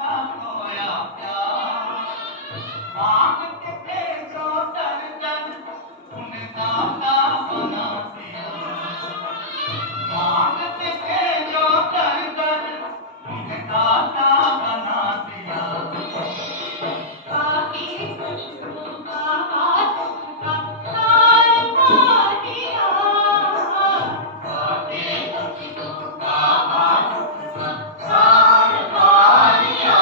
का खोया प्यार मांगते थे जो दर दर उन्हें दाता बना दिया मांगते थे जो दर दर उन्हें दाता बना दिया बाकी खुशबू का तुमका हार पा दिया बाकी खुशबू का हाथ सार पा दिया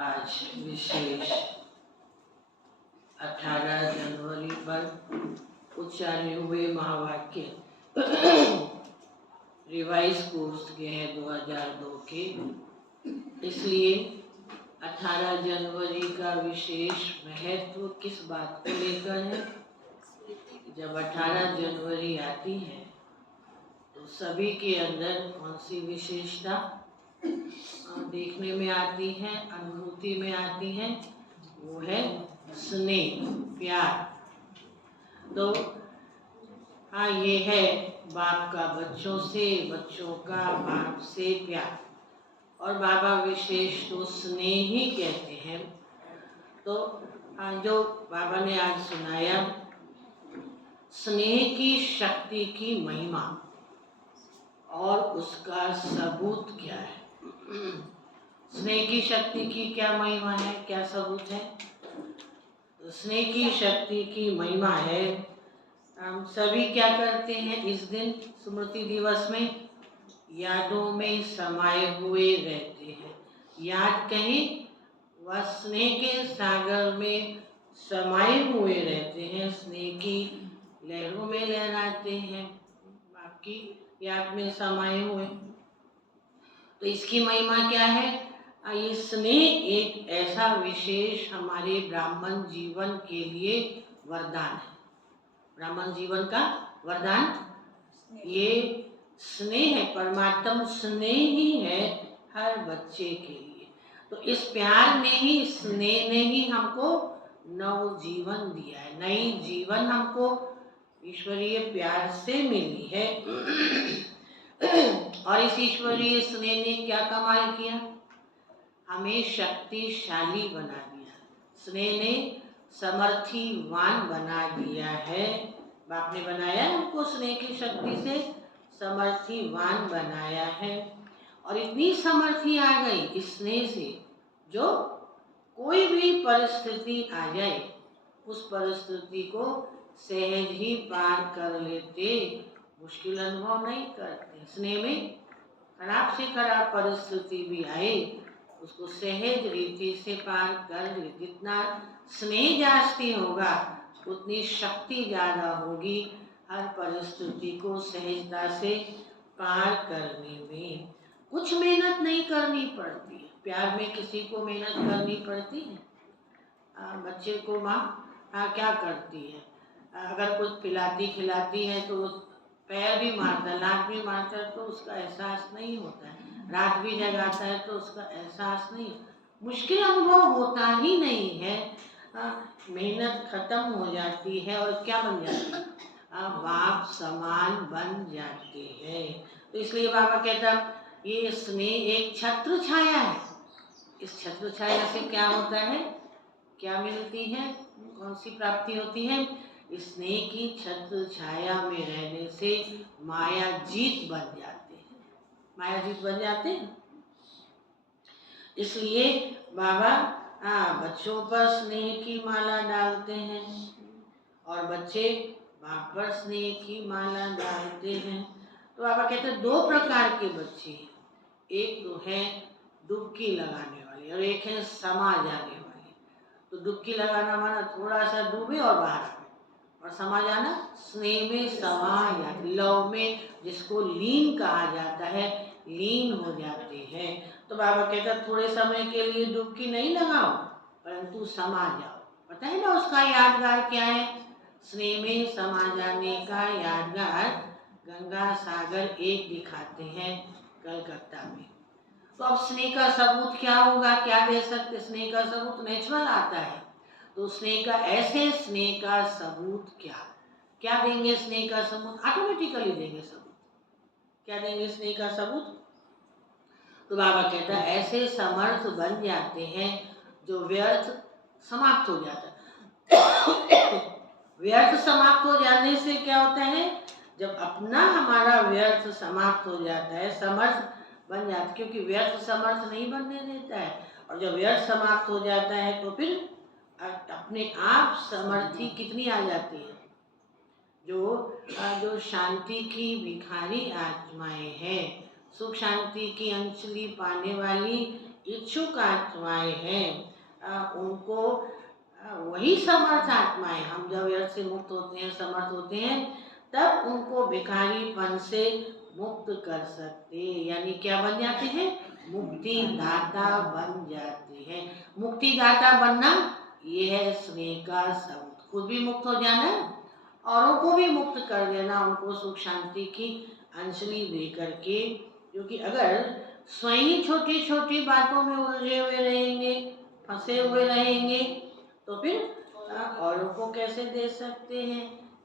आज विशेष 18 जनवरी पर उच्चारे हुए महावाक्य रिवाइज कोर्स के हैं 2002 के, इसलिए 18 जनवरी का विशेष महत्व किस बात को लेकर है। जब 18 जनवरी आती है तो सभी के अंदर कौन सी विशेषता देखने में आती है, अनुभूति में आती है, वो है स्नेह, प्यार। तो हाँ, ये है बाप का बच्चों से, बच्चों का बाप से प्यार। और बाबा विशेष तो स्नेह ही कहते हैं। तो हाँ, जो बाबा ने आज सुनाया, स्नेह की शक्ति की महिमा और उसका सबूत क्या है। स्नेह की शक्ति की क्या महिमा है, क्या सबूत है। स्नेह की शक्ति की महिमा है, हम सभी क्या करते हैं इस दिन स्मृति दिवस में, यादों में समाये हुए रहते हैं। याद कहीं वह स्नेह के सागर में समाये हुए रहते हैं, स्नेह की लहरों में लहराते हैं, बाकी याद में समाये हुए। तो इसकी महिमा क्या है। ये स्नेह एक ऐसा विशेष हमारे ब्राह्मण जीवन के लिए वरदान है। ब्राह्मण जीवन का वरदान ये स्नेह है, परमात्म स्नेह ही है हर बच्चे के लिए। तो इस प्यार ने ही, स्नेह ने ही हमको नव जीवन दिया है, नई जीवन हमको ईश्वरीय प्यार से मिली है। और इस ईश्वरीय स्नेह ने क्या कमाल किया, हमें शक्तिशाली बना दिया। स्नेह ने समर्थीवान बना दिया है। बाप ने बनाया हमको स्नेह की शक्ति से, समर्थीवान बनाया है। और इतनी समर्थी आ गई इस स्नेह से, जो कोई भी परिस्थिति आ जाए उस परिस्थिति को सहज ही पार कर लेते, मुश्किल अनुभव नहीं करते। स्नेह में खराब से खराब परिस्थिति भी आए उसको सहज रीति से पार कर ले। जितना स्नेह जास्ती होगा उतनी शक्ति ज़्यादा होगी हर परिस्थिति को सहजता से पार करने में। कुछ मेहनत नहीं करनी पड़ती है, प्यार में किसी को मेहनत करनी पड़ती है। बच्चे को माँ क्या करती है, अगर कुछ पिलाती खिलाती है तो पैर भी मारता है, लात भी मारता है तो उसका एहसास नहीं होता है, रात भी जगाता है तो उसका एहसास नहीं, मुश्किल अनुभव होता ही नहीं है। मेहनत खत्म हो जाती है और क्या बन जाती है, बाप समान बन जाते हैं। तो इसलिए बाबा कहता ये स्नेह एक छत्र छाया है। इस छत्र छाया से क्या होता है, क्या मिलती है, कौन सी प्राप्ति होती है। स्नेह की छत्र छाया में रहने से माया जीत बन जाते हैं, माया जीत बन जाते हैं। इसलिए बाबा बच्चों पर स्नेह की माला डालते हैं और बच्चे बाप पर स्नेह की माला डालते हैं। तो बाबा कहते हैं दो प्रकार के बच्चे हैं, एक तो है डुबकी लगाने वाले और एक है समा जाने वाले। तो डुबकी लगाना माना थोड़ा सा डूबे और बाहर आए, और समा जाना स्नेह में समा जाते, लव में जिसको लीन कहा जाता है, लीन हो जाते हैं। तो बाबा कहता थोड़े समय के लिए डुबकी नहीं लगाओ परंतु समा जाओ। पता है ना उसका यादगार क्या है, स्नेह में समा जाने का यादगार गंगा सागर एक दिखाते हैं कलकत्ता में। तो अब स्नेह का सबूत क्या होगा, क्या दे सकते, स्नेह का सबूत नेचुरल आता है। तो स्नेह का ऐसे स्नेह का सबूत क्या देंगे, स्नेह का सबूत ऑटोमेटिकली देंगे सबूत। क्या देंगे स्नेह का सबूत। तो बाबा कहता है ऐसे समर्थ बन जाते हैं जो व्यर्थ समाप्त हो जाता है। व्यर्थ समाप्त हो जाने से क्या होता है, जब अपना हमारा व्यर्थ समाप्त हो जाता है, समर्थ बन जाता है, क्योंकि व्यर्थ समर्थ नहीं बनने देता है। और जब व्यर्थ समाप्त हो जाता है तो फिर अपने आप समर्थी कितनी आ जाती है। जो शांति की भिखारी आत्माएं हैं, सुख शांति की अंजलि पाने वाली इच्छुक आत्माएं हैं उनको वही समर्थ आत्माएं, हम जब व्यर्थ से मुक्त होते हैं, समर्थ होते हैं, तब उनको भिखारीपन से मुक्त कर सकते हैं। यानी क्या बन जाते हैं? मुक्ति दाता बन जाते हैं। मुक्ति दाता बनना ये है स्नेह का शब्द। खुद भी मुक्त हो जाना, औरों को भी मुक्त कर देना, उनको सुख शांति की अंजलि दे करके। क्योंकि अगर स्वयं ही छोटी छोटी बातों में उलझे हुए रहेंगे, फंसे हुए रहेंगे, तो फिर औरों को कैसे दे सकते हैं?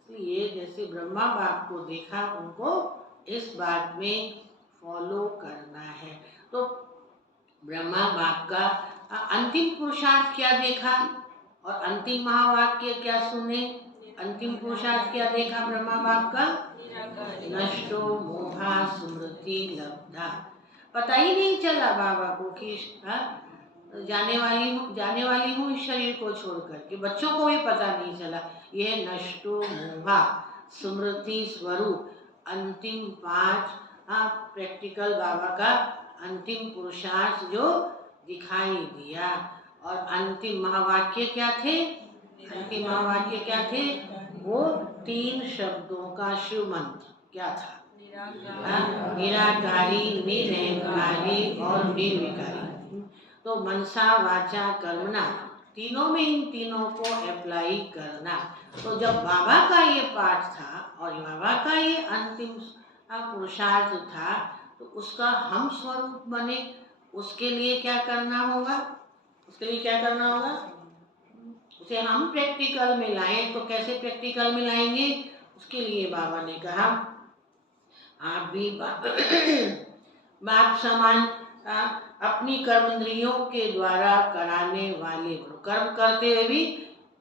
इसलिए जैसे ब्रह्मा बाप को देखा, उनको इस बात में फॉलो करना है। तो ब्रह्मा बाप का अंतिम पुरुषार्थ क्या देखा और अंतिम महावाक्य क्या सुने? अंतिम पुरुषार्थ क्या देखा ब्रह्मा बाप का? नष्टो मोहा स्मृति लब्धा। पता ही नहीं चला बाबा को कि जाने वाली हूँ इस शरीर को छोड़ करके। बच्चों को भी पता नहीं चला। यह नष्टो मोहा स्मृति स्वरूप अंतिम 5 प्रैक्टिकल बाबा का अंतिम पुरुषार्थ जो दिखाई दिया। और अंतिम महावाक्य क्या थे? अंतिम महावाक्य क्या थे? वो 3 शब्दों का शिव मंत्र क्या था? निराकारी, निरहंकारी और निर्विकारी। तो मनसा वाचा कर्मणा, तीनों में इन तीनों को अप्लाई करना। तो जब बाबा का ये पाठ था और बाबा का ये अंतिम पुरुषार्थ था, तो उसका हम स्वरूप बने, उसके लिए क्या करना होगा? उसके लिए क्या करना होगा? उसे हम प्रैक्टिकल में लाएं। तो कैसे प्रैक्टिकल में लाएंगे? उसके लिए बाबा ने कहा, आप भी बाप समान अपनी कर्मेंद्रियों के द्वारा कराने वाले बनो। कर्म करते हुए भी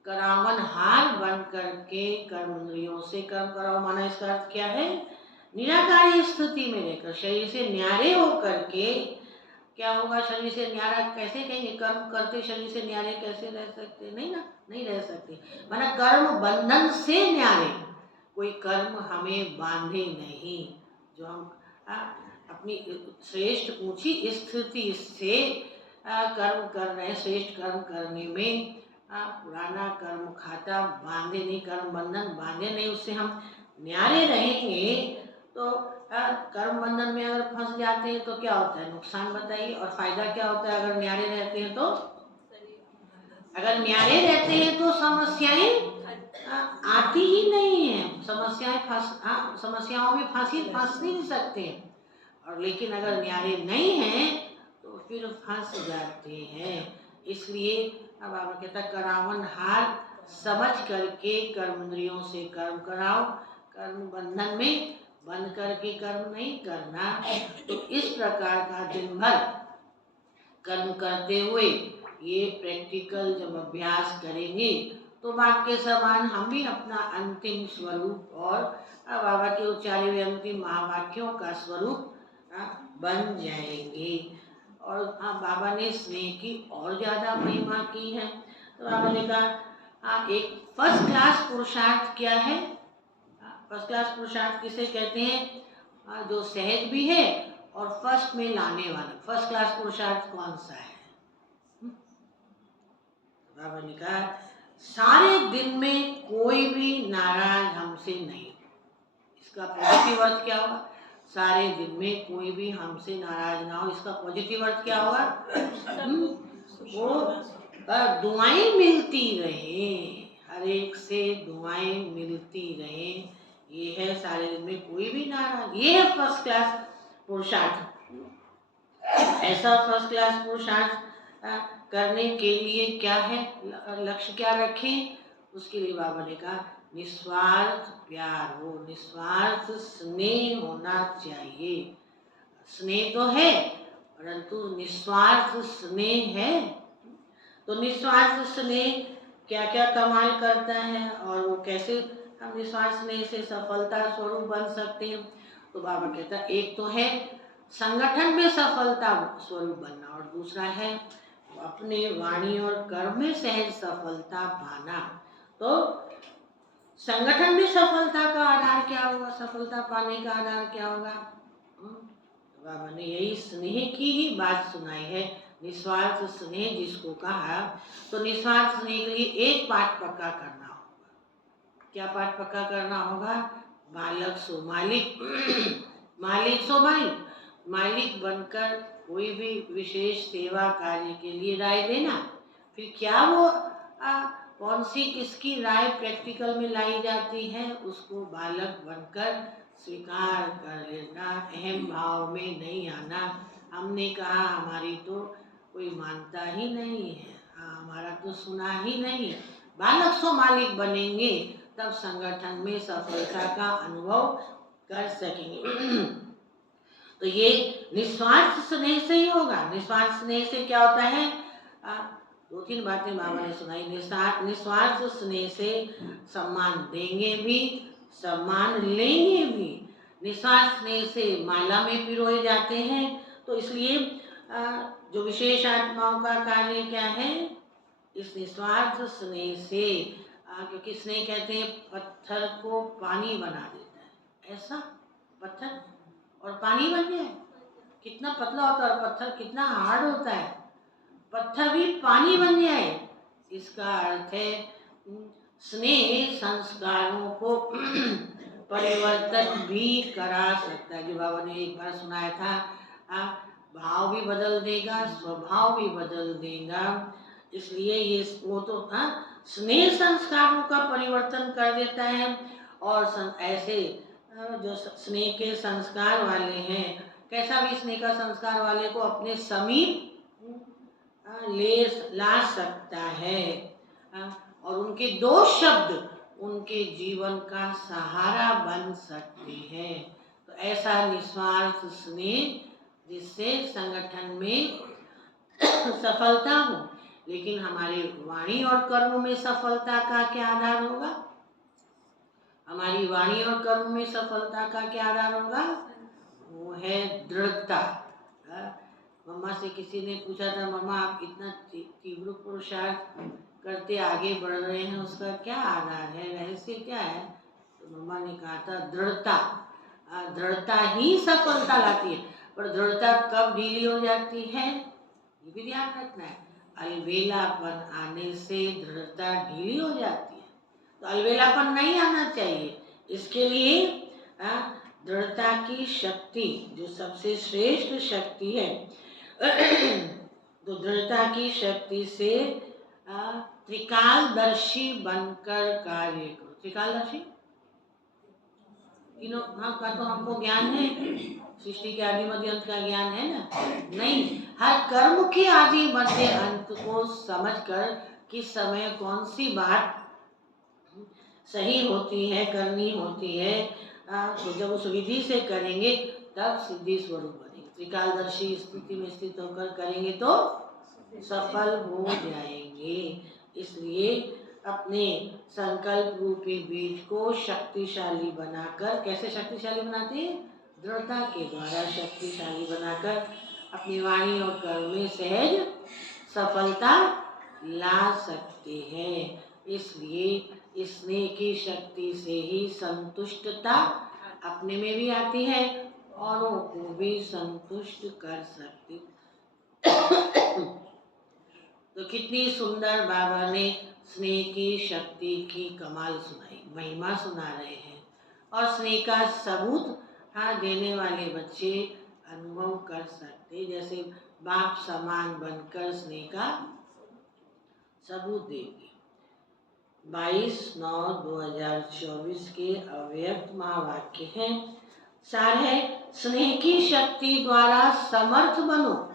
करावनहार बन करके कर्मेंद्रियों से कर्म कराओ। माना इसका अर्थ क्या है? निराकारी स्थिति में रहकर, शरीर से न्यारे होकर के। क्या होगा? शरीर से न्यारा कैसे कहेंगे? कर्म करते शरीर से न्यारे कैसे रह सकते? नहीं ना, नहीं रह सकते। माना कर्म बंधन से न्यारे। कोई कर्म हमें बांधे नहीं। जो हम अपनी श्रेष्ठ ऊंची स्थिति से कर्म कर रहे हैं, श्रेष्ठ कर्म करने में पुराना कर्म खाता बांधे नहीं, कर्म बंधन बांधे नहीं, उससे हम न्यारे रहेंगे। तो कर्म बंधन में अगर फंस जाते हैं तो क्या होता है? नुकसान बताइए। और फायदा क्या होता है अगर न्यारे रहते हैं? तो अगर न्यारे रहते हैं तो समस्याएं आती ही नहीं है। समस्याओं में फंस नहीं सकते हैं। और लेकिन अगर न्यारे नहीं हैं तो फिर फंस जाते हैं। इसलिए अब बाबा कहता, करावनहार समझ करके कर्मेंद्रियों से कर्म कराओ। कर्म बंधन में बंद करके कर्म नहीं करना। तो इस प्रकार का दिन भर कर्म करते हुए ये प्रैक्टिकल जब अभ्यास करेंगे तो बाप के समान हम भी अपना अंतिम स्वरूप और बाबा के उच्चारे हुए अंतिम महावाक्यों का स्वरूप बन जाएंगे। और बाबा ने स्नेह की और ज़्यादा महिमा की है। तो बाबा ने कहा एक फर्स्ट क्लास पुरुषार्थ क्या है? फर्स्ट क्लास पुरुषार्थ किसे कहते हैं? जो सहज भी है और फर्स्ट में लाने वाला। फर्स्ट क्लास पुरुषार्थ कौन सा है? बाबा ने कहा सारे दिन में कोई भी नाराज हमसे नहीं। इसका पॉजिटिव अर्थ क्या होगा? सारे दिन में कोई भी हमसे नाराज ना हो। इसका पॉजिटिव अर्थ क्या होगा? वो दुआएं मिलती रहे, हर एक से दुआएं मिलती रहे। ये है सारे दिन में कोई भी नाराज। ये है फर्स्ट क्लास पुरुषार्थ। ऐसा फर्स्ट क्लास पुरुषार्थ करने के लिए क्या है? लक्ष्य क्या रखें? उसके लिए बाबा ने कहा निस्वार्थ प्यार हो, निस्वार्थ स्नेह होना चाहिए। स्नेह तो है परंतु निस्वार्थ स्नेह है। तो निस्वार्थ स्नेह क्या क्या कमाल करता है और वो कैसे हम निस्वार्थ स्नेह से सफलता स्वरूप बन सकते हैं? तो बाबा कहता है एक तो है संगठन में सफलता स्वरूप बनना और दूसरा है अपने वाणी और कर्म में सहज सफलता पाना। तो संगठन में सफलता का आधार क्या होगा? सफलता पाने का आधार क्या होगा? बाबा ने यही स्नेह की ही बात सुनाई है। निस्वार्थ स्नेह जिसको कहा, तो निस्वार्थ स्नेह के लिए एक पाठ पक्का करना होगा। क्या पाठ पक्का करना होगा? बालक सो मालिक, मालिक सो मालिक। मालिक बनकर कोई भी विशेष सेवा कार्य के लिए राय देना, फिर क्या वो कौन सी किसकी राय प्रैक्टिकल में लाई जाती है, उसको बालक बनकर स्वीकार कर लेना, अहम भाव में नहीं आना। हमने कहा हमारी तो कोई मानता ही नहीं है, हमारा तो सुना ही नहीं। बालक सो मालिक बनेंगे तब संगठन में सफलता का अनुभव कर सकेंगे। तो ये निस्वार्थ स्नेह से ही होगा। निस्वार्थ स्नेह से क्या होता है? 2-3 बातें बाबा ने सुनाई। निस्वार्थ स्नेह से सम्मान देंगे भी, सम्मान लेंगे भी। निस्वार्थ स्नेह से माला में पिरोए जाते हैं। तो इसलिए जो विशेष आत्माओं का कार्य क्या है? इस निस्वार्थ स्नेह से, क्योंकि स्नेह कहते हैं पत्थर को पानी बना देता है। ऐसा पत्थर और पानी बन जाए, कितना पतला होता है और पत्थर कितना हार्ड होता है, पत्थर भी पानी बन जाए। इसका अर्थ है स्नेह संस्कारों को परिवर्तन भी करा सकता है। जो बाबा ने एक बार सुनाया था, भाव भी बदल देगा, स्वभाव भी बदल देगा। इसलिए ये वो तो स्नेह संस्कारों का परिवर्तन कर देता है। और ऐसे जो स्नेह के संस्कार वाले हैं, कैसा भी स्नेह का संस्कार वाले को अपने समीप ला सकता है, और उनके 2 शब्द उनके जीवन का सहारा बन सकते हैं। तो ऐसा निस्वार्थ स्नेह जिससे संगठन में सफलता हो। लेकिन हमारे वाणी और कर्म में सफलता का क्या आधार होगा? हमारी वाणी और कर्म में सफलता का क्या आधार होगा? वो है दृढ़ता। मम्मा से किसी ने पूछा था, मम्मा आप इतना तीव्र पुरुषार्थ करते आगे बढ़ रहे हैं, उसका क्या आधार है, रहस्य क्या है? तो मम्मा ने कहा था दृढ़ता। दृढ़ता ही सफलता लाती है। पर दृढ़ता कब ढीली हो जाती है, ये भी ध्यान रखना है। अलबेलापन आने से दृढ़ता ढीली हो जाती है। तो अलबेलापन नहीं आना चाहिए। इसके लिए दृढ़ता की शक्ति जो सबसे श्रेष्ठ शक्ति है, तो दृढ़ता की शक्ति से त्रिकालदर्शी बनकर कार्य करो। त्रिकालदर्शी तीनों का तो हमको ज्ञान है, सृष्टि के आदि मध्य अंत का ज्ञान है ना? नहीं, हर कर्म के आदि मध्य अंत को समझकर किस समय कौन सी बात सही होती है, करनी होती है, तो जब उस विधि से करेंगे तब सिद्धि स्वरूप बनेंगे। त्रिकालदर्शी स्थिति में स्थित होकर करेंगे तो सफल हो जाएंगे। इसलिए अपने संकल्प रूपी बीज को शक्तिशाली बनाकर, कैसे शक्तिशाली बनाते हैं? दृढ़ता के द्वारा शक्तिशाली बनाकर अपनी वाणी और कर्म में सहज सफलता ला सकते हैं। इसलिए स्नेह की शक्ति से ही संतुष्टता अपने में भी आती है, औरों को भी संतुष्ट कर सकती। तो कितनी सुंदर बाबा ने स्नेह की शक्ति की कमाल सुनाई, महिमा सुना रहे हैं। और स्नेह का सबूत देने वाले बच्चे अनुभव कर सकते, जैसे बाप समान बनकर स्नेह का सबूत देंगे। 22/9/2024 के अव्यक्त महावाक्य हैं। सार है, स्नेह की शक्ति द्वारा समर्थ बनो,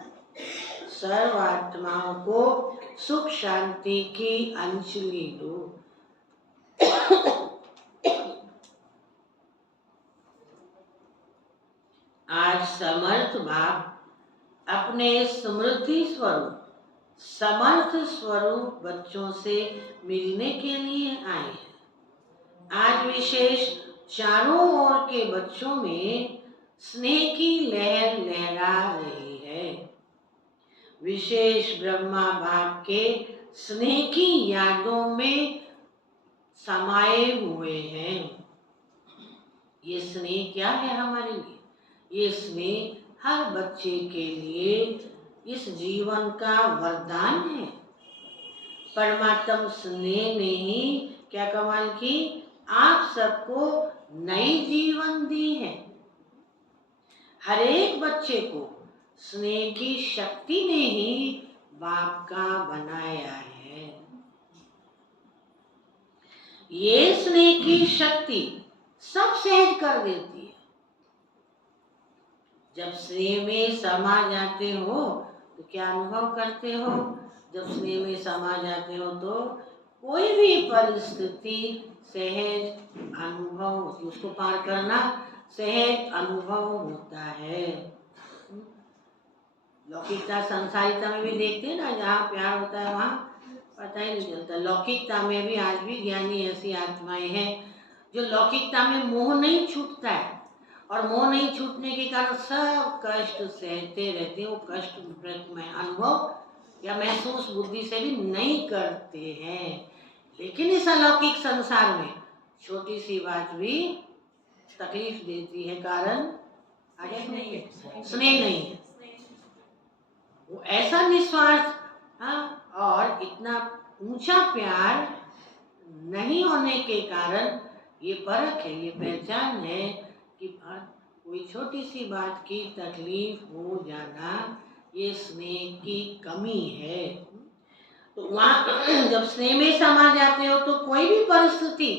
सर्व आत्माओं को सुख शांति की अंजलि दो। आज समर्थ बाप अपने समृद्धि स्वरूप, समर्थ स्वरूप बच्चों से मिलने के लिए आए हैं। आज विशेष चारों ओर के बच्चों में स्नेह की लहर लहरा रही है। विशेष ब्रह्मा बाप के स्नेह की यादों में समाये हुए हैं। ये स्नेह क्या है हमारे लिए? ये स्नेह हर बच्चे के लिए इस जीवन का वरदान है। परमात्म स्नेह ने ही क्या कमाल की, आप सबको नई जीवन दी है। हर एक बच्चे को स्नेह की शक्ति ने ही बाप का बनाया है। ये स्नेह की शक्ति सब सहज कर देती है। जब स्नेह में समा जाते हो तो क्या अनुभव करते हो? जब स्नेह में समा जाते हो तो कोई भी परिस्थिति सहज अनुभव होती, उसको पार करना सहज अनुभव होता है। लौकिकता संसारिकता में भी देखते हैं ना, जहाँ प्यार होता है वहाँ पता ही नहीं चलता। लौकिकता में भी आज भी ज्ञानी ऐसी आत्माएं हैं जो लौकिकता में मोह नहीं छूटता है, और मोह नहीं छूटने के कारण सब कष्ट सहते रहते हैं। वो कष्ट में अनुभव या महसूस बुद्धि से भी नहीं करते हैं। लेकिन इस अलौकिक संसार में छोटी सी बात भी तकलीफ देती है, कारण आगे स्नेह नहीं है। वो ऐसा निस्वार्थ और इतना ऊंचा प्यार नहीं होने के कारण ये फर्क है, ये पहचान है कि कोई छोटी सी बात की तकलीफ हो जाना ये स्नेह की कमी है। तो वहाँ जब स्नेह में समा जाते हो तो कोई भी परिस्थिति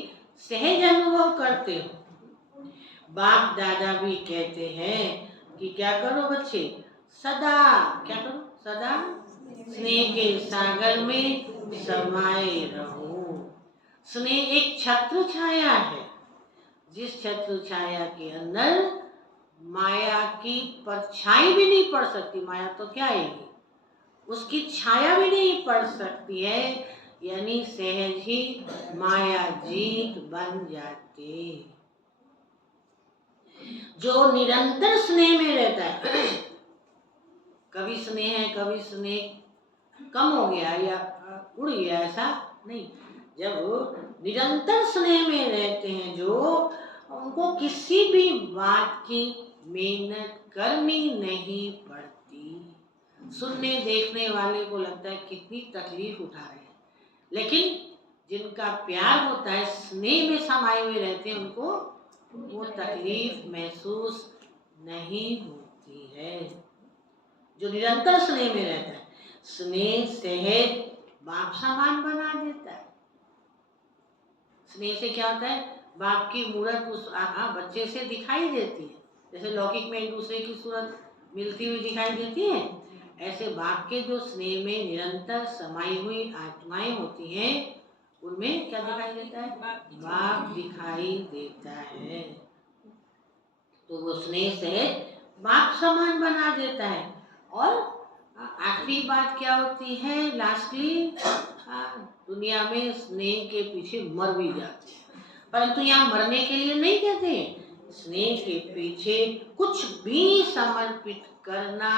सहज अनुभव करते हो। बाप दादा भी कहते हैं कि क्या करो बच्चे, सदा क्या करो, सदा स्नेह के सागर में समाये रहो। स्नेह एक छत्र छाया है, जिस छत्र छाया के अंदर माया की परछाई भी नहीं पड़ सकती। माया तो क्या है, उसकी छाया भी नहीं पड़ सकती है, यानी सहज ही माया जीत बन जाते। जो निरंतर स्नेह में रहता है, कभी स्नेह है कभी स्नेह कम हो गया या उड़ गया, ऐसा नहीं। जब निरंतर स्नेह में रहते हैं जो, उनको किसी भी बात की मेहनत करनी नहीं पड़ती। सुनने देखने वाले को लगता है कितनी तकलीफ उठा रहे हैं, लेकिन जिनका प्यार होता है, स्नेह में समाये हुए रहते हैं, उनको वो तकलीफ महसूस नहीं होती है। जो निरंतर स्नेह में रहता है, स्नेह सहज बाप समान बना देता है। स्नेह से क्या होता है, बाप की मूरत उस बच्चे से दिखाई देती है। जैसे लौकिक में एक दूसरे की सूरत मिलती हुई दिखाई देती है, ऐसे बाप के जो स्नेह में निरंतर समाई हुई आत्माएं होती हैं, उनमें क्या दिखाई देता है, बाप दिखाई देता है। तो वो स्नेह से बाप समान बना देता है। और आखिरी बात क्या होती है, लास्टली दुनिया में स्नेह के पीछे मर भी जाते हैं, परंतु यहाँ मरने के लिए नहीं कहते हैं। स्नेह के पीछे कुछ भी समर्पित करना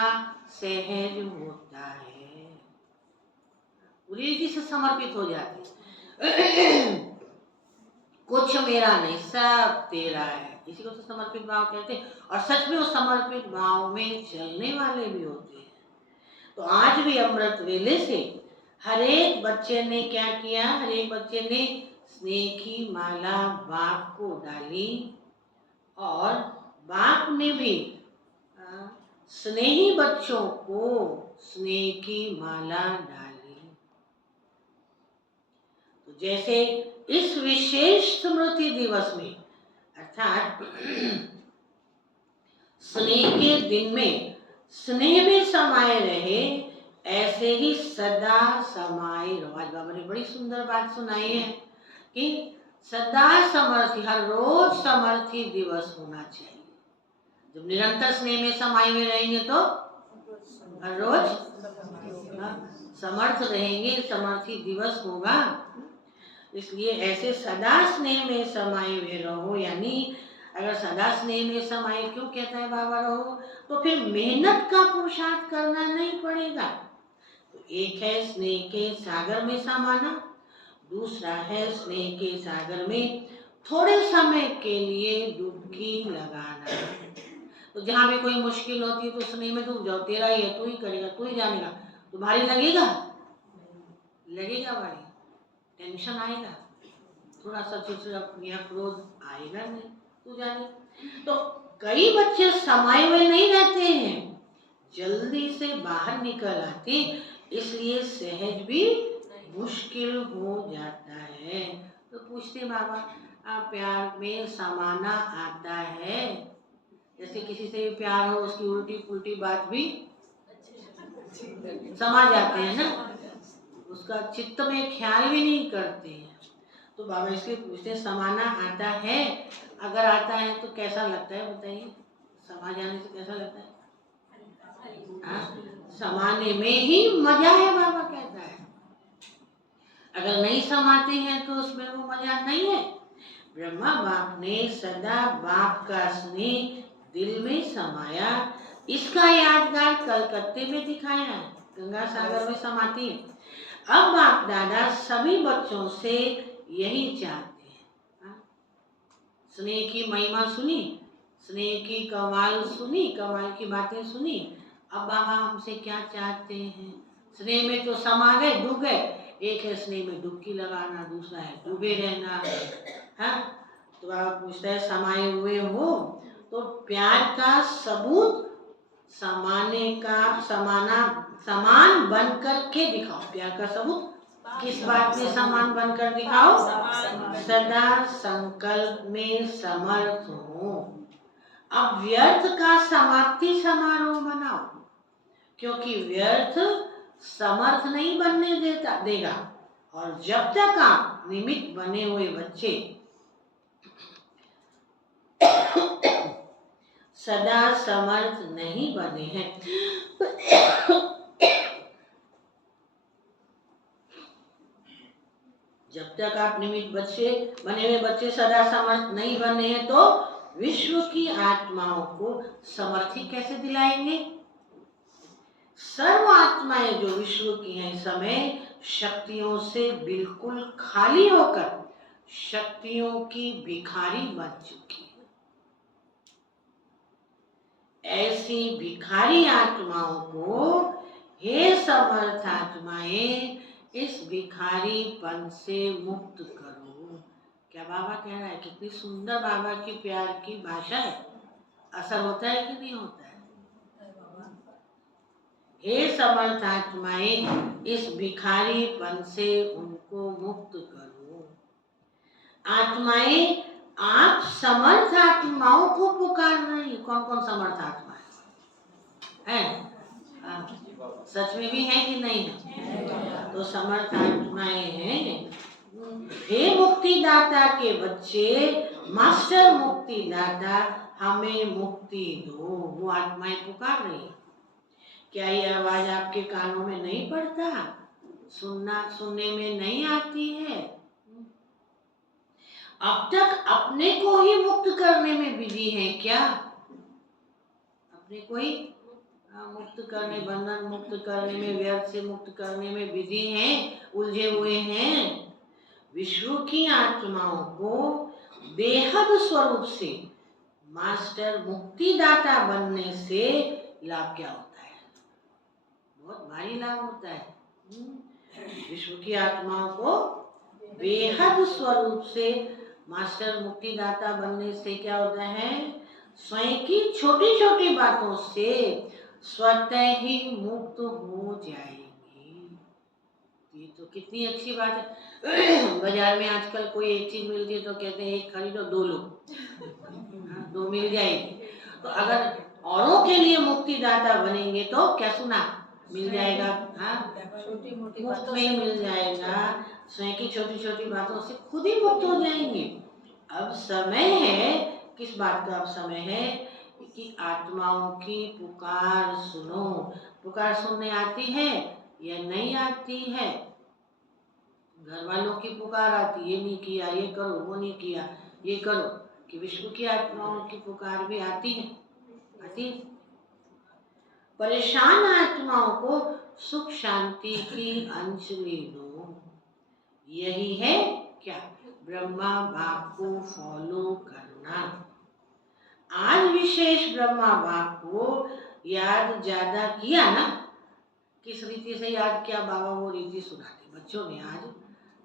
सहज होता है, पूरी रीति से समर्पित हो जाते हैं। कुछ मेरा नहीं, सब तेरा है, इसी को समर्पित भाव कहते हैं। और सच में वो समर्पित भाव में चलने वाले भी होते हैं। तो आज भी अमृत वेले से हर एक बच्चे ने क्या किया, हर एक बच्चे ने स्नेह की माला बाप को डाली, और बाप ने भी स्नेही बच्चों को स्नेह की माला डाली। तो जैसे इस विशेष स्मृति दिवस में, अर्थात स्नेह के दिन में स्नेह में समाये रहे, ऐसे ही सदा समाये रहो। आज बाबा ने बड़ी सुंदर बात सुनाई है कि सदा समर्थी, हर रोज समर्थी दिवस होना चाहिए। जब निरंतर स्नेह में समाये हुए रहेंगे तो हर रोज समर्थ रहेंगे, समर्थी दिवस होगा। इसलिए ऐसे सदा स्नेह में समाये हुए रहो। यानी अगर सदा स्नेह में समाये क्यों कहता है बाबा रहो, तो फिर मेहनत का पुरुषार्थ करना नहीं पड़ेगा। तो एक है स्नेह के सागर में समाना, दूसरा है स्नेह के सागर में थोड़े समय के लिए डुबकी लगाना। तो जहाँ भी कोई मुश्किल होती है तो स्नेह में डूब जाओ, तेरा ही है, तू ही करेगा, तू ही जानेगा। तो भारी लगेगा, लगेगा भारी, टेंशन आएगा, थोड़ा सा चिड़चिड़ापन या क्रोध आएगा नहीं, तू जाने। तो कई बच्चे समाये हुए नहीं रहते हैं, जल्दी से बाहर निकल आते, इसलिए सहज भी मुश्किल हो जाता है। तो पूछते बाबा, आप प्यार में समाना आता है? जैसे किसी से भी प्यार हो, उसकी उल्टी पुल्टी बात भी समा जाते हैं ना, उसका चित्त में ख्याल भी नहीं करते हैं। तो बाबा इसलिए पूछते, समाना आता है? अगर आता है तो कैसा लगता है बताइए, समा जाने से कैसा लगता है? समाने में ही मजा है, बाबा कहता है। अगर नहीं समाते हैं तो उसमें वो मजा नहीं है। ब्रह्मा बाप ने सदा बाप का स्नेह दिल में समाया, इसका यादगार कलकत्ते में दिखाया है, गंगा सागर में समाती है। अब बाप दादा सभी बच्चों से यही चाहते हैं। स्नेह की महिमा सुनी, स्नेह की कमाल सुनी, कमाल की बातें सुनी। अब बाबा हमसे क्या चाहते हैं? स्नेह में तो समा गए, डूब गए। एक है स्नेह में डुबकी लगाना, दूसरा है डूबे रहना। हाँ, तो बाबा पूछता है, समाये हुए हो तो प्यार का सबूत समाने का, समाना, समान बनकर के दिखाओ। प्यार का सबूत किस बात में समान बनकर दिखाओ? सदा संकल्प में समर्थ हो। अब व्यर्थ का समाप्ति समारोह बनाओ, क्योंकि व्यर्थ समर्थ नहीं बनने देगा। और जब तक आप निमित्त बने हुए बच्चे सदा समर्थ नहीं बने हैं, जब तक आप निमित्त बच्चे बने हुए बच्चे सदा समर्थ नहीं बने हैं, तो विश्व की आत्माओं को समर्थी कैसे दिलाएंगे? सर्व आत्माएं जो विश्व की हैं, इस समय शक्तियों से बिल्कुल खाली होकर शक्तियों की भिखारी बन चुकी है। ऐसी भिखारी आत्माओं को हे समर्थ आत्माएं, इस भिखारीपन से मुक्त करो। क्या बाबा कह रहा है? कितनी सुंदर बाबा की प्यार की भाषा है। असर होता है कि नहीं होता है? हे समर्थ आत्माएं, इस भिखारीपन से उनको मुक्त करो। आत्माएं, आप समर्थ आत्माओं को पुकार रही। कौन कौन समर्थ आत्माएं हैं? सच में भी है कि नहीं है? तो समर्थ आत्माएं हैं। हे मुक्तिदाता के बच्चे, मास्टर मुक्तिदाता, हमें मुक्ति दो। वो आत्माएं पुकार रही। क्या ये आवाज आपके कानों में नहीं पड़ता? सुनने में नहीं आती है? अब तक अपने को ही मुक्त करने में बिजी है क्या? अपने को ही मुक्त करने, बंधन मुक्त करने में, व्यर्थ से मुक्त करने में बिजी हैं, उलझे हुए हैं। विश्व की आत्माओं को बेहद स्वरूप से मास्टर मुक्तिदाता बनने से लाभ क्या होता है? बहुत भारी लाभ होता है। विश्व की आत्माओं को बेहद स्वरूप से मास्टर मुक्तिदाता बनने से क्या होता है? स्वयं की छोटी छोटी बातों से स्वतः ही मुक्त हो जाएंगे। ये तो कितनी अच्छी बात है। बाजार में आजकल कोई एक चीज मिलती है तो कहते हैं एक खरीदो दो लो, दो मिल जाएगी। तो अगर औरों के लिए मुक्तिदाता बनेंगे तो क्या सुना? मिल जाएगा। हाँ, मुफ्त में ही मिल जाएगा। स्वयं की छोटी छोटी बातों से खुद ही मुक्त हो जाएंगे। अब समय है, किस बात का अब समय है? कि आत्माओं की पुकार सुनो। पुकार सुनने आती है या नहीं आती है? घर वालों की पुकार आती, ये नहीं किया, ये करो, वो नहीं किया, ये करो। कि विश्व की आत्माओं की पुकार भी आती है? आती है। परेशान आत्माओं को सुख शांति की अंजलि दो। यही है क्या? ब्रह्मा बाप को फॉलो करना। आज विशेष ब्रह्मा बाप को याद ज्यादा किया ना। किस रीति से याद किया बाबा वो रीति सुनाते बच्चों ने। आज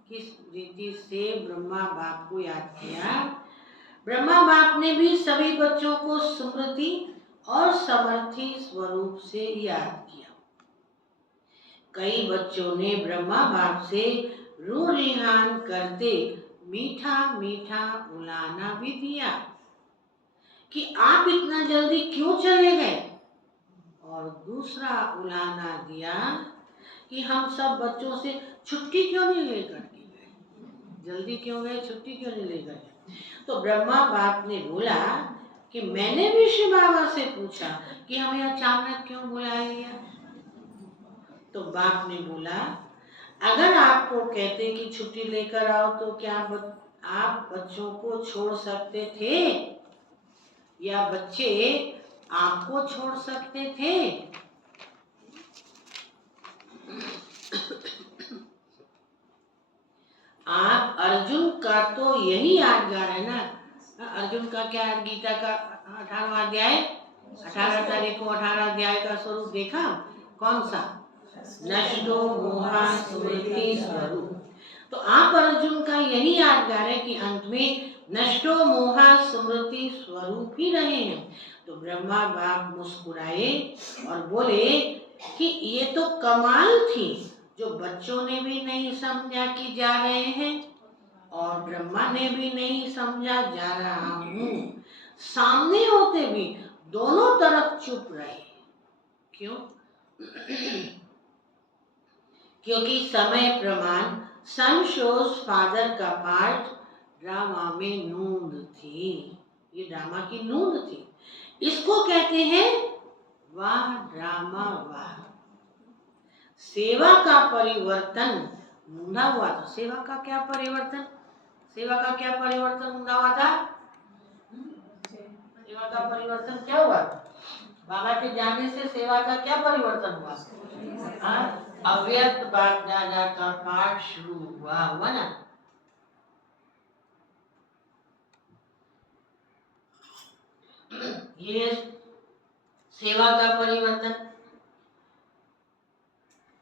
किस रीति से ब्रह्मा बाप को याद किया। ब्रह्मा बाप ने भी सभी बच्चों को स्मृति और समर्थी स्वरूप से याद किया। कई बच्चों ने ब्रह्मा बाप से रूह रिहान करते मीठा मीठा उलाना भी दिया कि आप इतना जल्दी क्यों चले गए। और दूसरा उलाना दिया कि हम सब बच्चों से छुट्टी क्यों नहीं लेकर के गए, जल्दी क्यों गए, छुट्टी क्यों नहीं लेकर गए। तो ब्रह्मा बाप ने बोला कि मैंने भी शिव बाबा से पूछा कि हमें अचानक क्यों बुला लिया। तो बाप ने बोला अगर आपको कहते कि छुट्टी लेकर आओ तो क्या आप बच्चों को छोड़ सकते थे या बच्चे आपको छोड़ सकते थे। आप अर्जुन का तो यही आज्ञार है ना। अर्जुन का क्या है, गीता का 18वां अध्याय 18 तारीख को 18 अध्याय का स्वरूप देखा कौन सा, नष्टो मोहा स्मृति स्वरूप। तो आप अर्जुन का यही आज्ञार है कि अंत में नष्टो मोहा स्मृति स्वरूप ही रहे हैं। तो ब्रह्मा बाप मुस्कुराए और बोले कि ये तो कमाल थी जो बच्चों ने भी नहीं समझा कि जा रहे हैं और ब्रह्मा ने भी नहीं समझा जा रहा हूँ। सामने होते भी दोनों तरफ चुप रहे। क्यों? क्योंकि समय प्रमाण सन शोज फादर का पार्ट ड्रामा में नूंद थी। ये ड्रामा की नूंद थी। इसको कहते हैं वाह ड्रामा वाह। सेवा का परिवर्तन नूंदा हुआ था। सेवा का क्या परिवर्तन, सेवा का क्या परिवर्तन नूंदा हुआ था। सेवा का परिवर्तन क्या हुआ, बाबा के जाने से सेवा का क्या परिवर्तन हुआ। अव्यक्त बाप दादा का पाठ शुरू हुआ ना। ये सेवा का परिवर्तन।